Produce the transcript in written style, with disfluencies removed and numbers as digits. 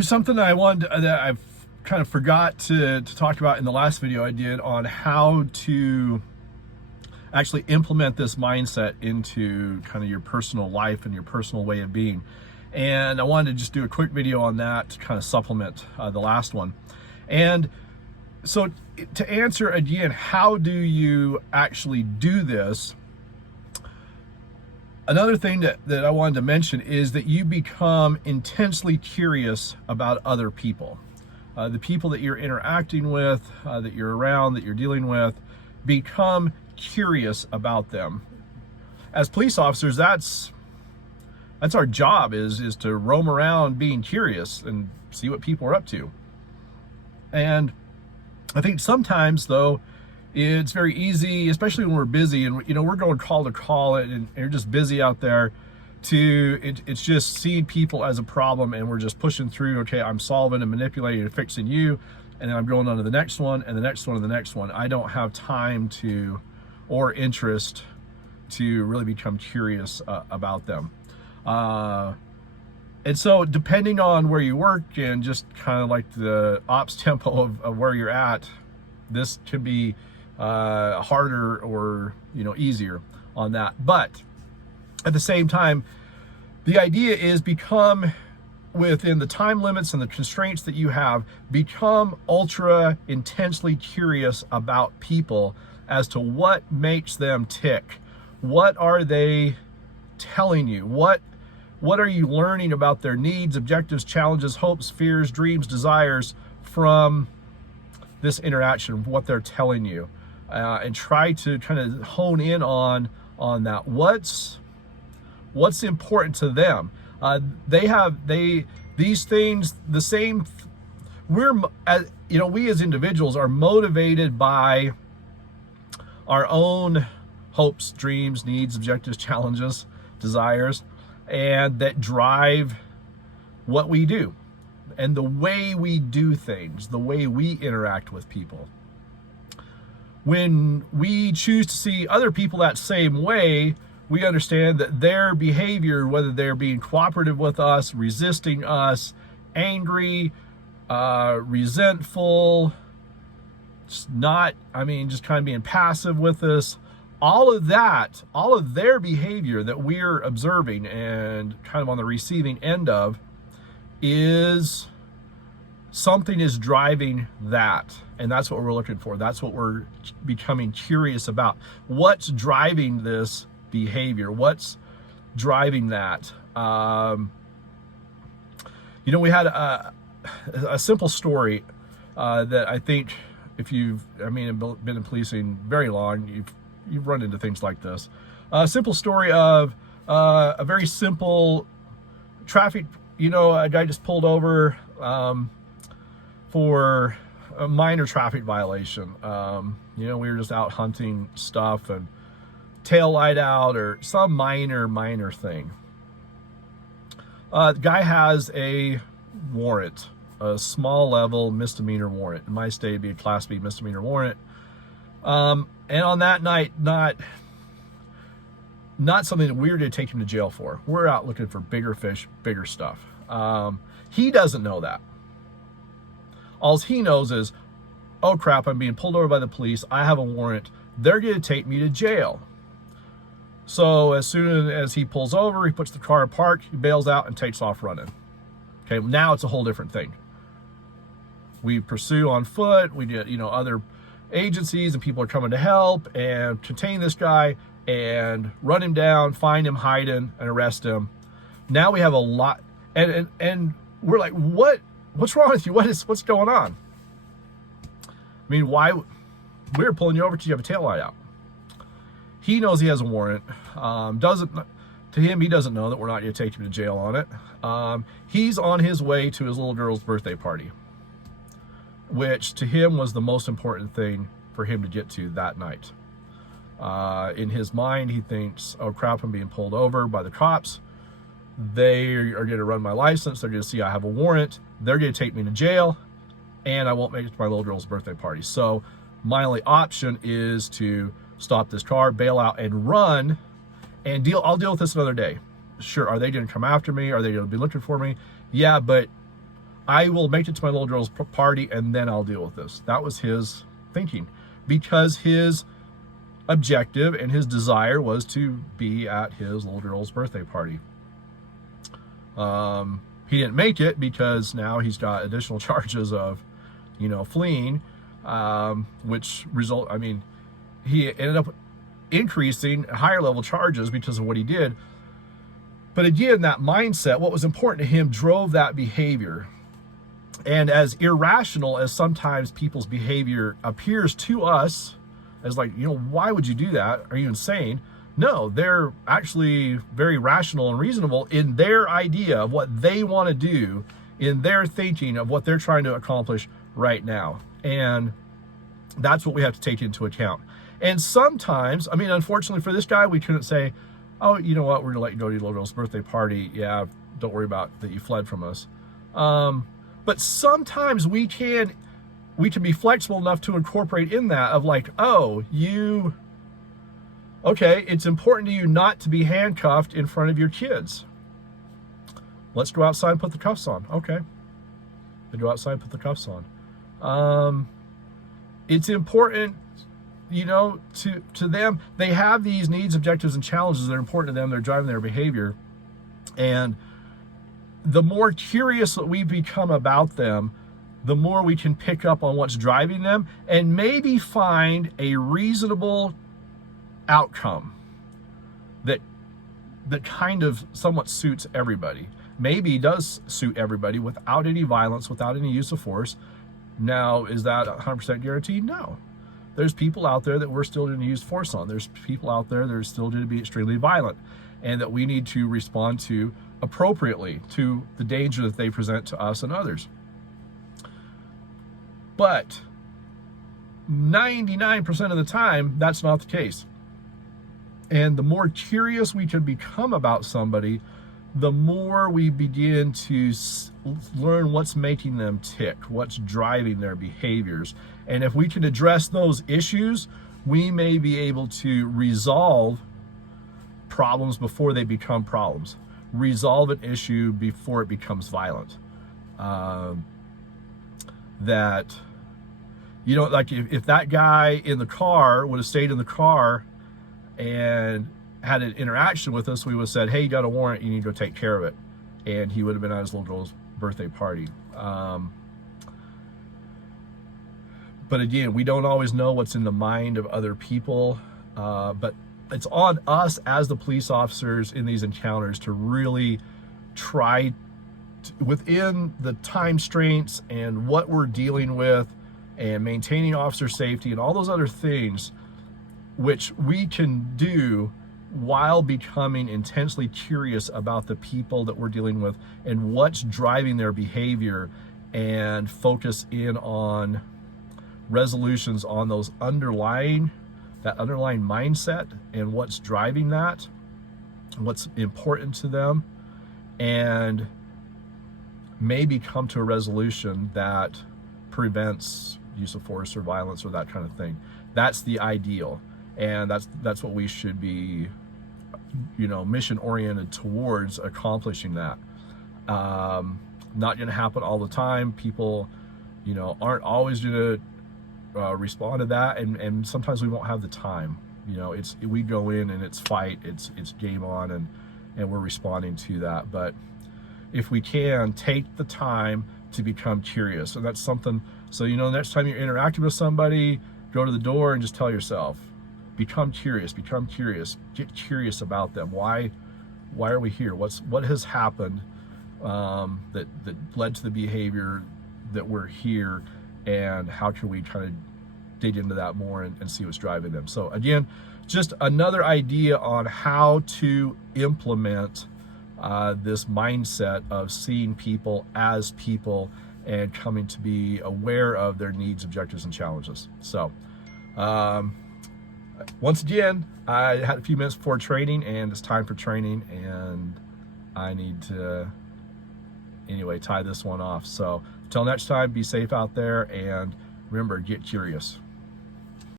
Something that I've kind of forgot to talk about in the last video I did on how to actually implement this mindset into kind of your personal life and your personal way of being. And I wanted to just do a quick video on that to kind of supplement the last one. And so to answer again, how do you actually do this? Another thing that I wanted to mention is that you become intensely curious about other people. The people that you're interacting with, that you're around, that you're dealing with, become curious about them. As police officers, that's our job, is to roam around being curious and see what people are up to. And I think sometimes, though, it's very easy, especially when we're busy and we're going call to call and you're just busy out there, it's just seeing people as a problem, and we're just pushing through. Okay, I'm solving and manipulating and fixing you, and then I'm going on to the next one and the next one and the next one. I don't have time to or interest to really become curious about them. And so depending on where you work and just kind of like the ops tempo of where you're at, this could be harder or easier on that. But at the same time, the idea is become, within the time limits and the constraints that you have, become ultra intensely curious about people as to what makes them tick. What are they telling you? What are you learning about their needs, objectives, challenges, hopes, fears, dreams, desires from this interaction, what they're telling you, and try to kind of hone in on that. What's important to them? These things, the same. We as individuals are motivated by our own hopes, dreams, needs, objectives, challenges, desires, and that drive what we do and the way we do things, the way we interact with people. When we choose to see other people that same way, we understand that their behavior, whether they're being cooperative with us, resisting us, angry, resentful, just kind of being passive with us, all of their behavior that we're observing and kind of on the receiving end of, is something is driving that. And that's what we're looking for. That's what we're becoming curious about. What's driving this behavior? What's driving that? We had a simple story that I think, if you've been in policing very long, you've run into things like this. A simple story of a very simple traffic. A guy just pulled over for a minor traffic violation. We were just out hunting stuff and tail light out or some minor thing. The guy has a warrant, a small level misdemeanor warrant. In my state, it'd be a Class B misdemeanor warrant. And on that night, not something that we're going to take him to jail for. We're out looking for bigger fish, bigger stuff. He doesn't know that. All he knows is, oh crap, I'm being pulled over by the police. I have a warrant. They're going to take me to jail. So as soon as he pulls over, he puts the car in park, he bails out and takes off running. Okay, now it's a whole different thing. We pursue on foot. We get, other agencies and people are coming to help and contain this guy and run him down, find him hiding, and arrest him. Now we have a lot, and we're like, what's wrong with you? What's going on? Why we're pulling you over because you have a taillight out. He knows he has a warrant. To him, he doesn't know that we're not going to take him to jail on it. He's on his way to his little girl's birthday party, which to him was the most important thing for him to get to that night. In his mind, he thinks, oh crap, I'm being pulled over by the cops. They are going to run my license. They're going to see I have a warrant. They're going to take me to jail, and I won't make it to my little girl's birthday party. So my only option is to stop this car, bail out, and run, and I'll deal with this another day. Sure, are they going to come after me? Are they going to be looking for me? Yeah, but I will make it to my little girl's party and then I'll deal with this. That was his thinking, because his objective and his desire was to be at his little girl's birthday party. He didn't make it because now he's got additional charges of, fleeing, which he ended up increasing higher level charges because of what he did. But again, that mindset, what was important to him, drove that behavior. And as irrational as sometimes people's behavior appears to us, as like, why would you do that? Are you insane? No, they're actually very rational and reasonable in their idea of what they want to do, in their thinking of what they're trying to accomplish right now. And that's what we have to take into account. And sometimes, unfortunately for this guy, we couldn't say, oh, you know what, we're gonna let you go to your little girl's birthday party. Yeah, don't worry about that, you fled from us. But sometimes we can be flexible enough to incorporate in that of like, oh, okay, it's important to you not to be handcuffed in front of your kids. Let's go outside and put the cuffs on. Okay. They go outside and put the cuffs on. It's important, to them. They have these needs, objectives, and challenges that are important to them. They're driving their behavior. And the more curious that we become about them, the more we can pick up on what's driving them and maybe find a reasonable outcome that kind of somewhat suits everybody. Maybe does suit everybody without any violence, without any use of force. Now, is that 100% guaranteed? No. There's people out there that we're still going to use force on. There's people out there that are still going to be extremely violent, and that we need to respond to appropriately to the danger that they present to us and others. But 99% of the time, that's not the case. And the more curious we can become about somebody, the more we begin to learn what's making them tick, what's driving their behaviors. And if we can address those issues, we may be able to resolve problems before they become problems, resolve an issue before it becomes violent. Like if that guy in the car would have stayed in the car and had an interaction with us, we would have said, hey, you got a warrant, you need to go take care of it. And he would have been at his little girl's birthday party. But again, we don't always know what's in the mind of other people. But it's on us as the police officers in these encounters to really try to, within the time constraints and what we're dealing with and maintaining officer safety and all those other things, which we can do while becoming intensely curious about the people that we're dealing with and what's driving their behavior, and focus in on resolutions on those underlying mindset and what's driving that, what's important to them, and maybe come to a resolution that prevents use of force or violence or that kind of thing. That's the ideal. And that's what we should be, mission oriented towards accomplishing that. Not going to happen all the time. People, aren't always going to respond to that, and sometimes we won't have the time. We go in and it's fight, it's game on, and we're responding to that. But if we can take the time to become curious, and that's something. So next time you're interacting with somebody, go to the door and just tell yourself, become curious, get curious about them. Why are we here? What has happened that led to the behavior that we're here, and how can we try to dig into that more and see what's driving them? So again, just another idea on how to implement this mindset of seeing people as people and coming to be aware of their needs, objectives, and challenges. So once again, I had a few minutes before training, and it's time for training, and I need to tie this one off. So until next time, be safe out there, and remember, get curious.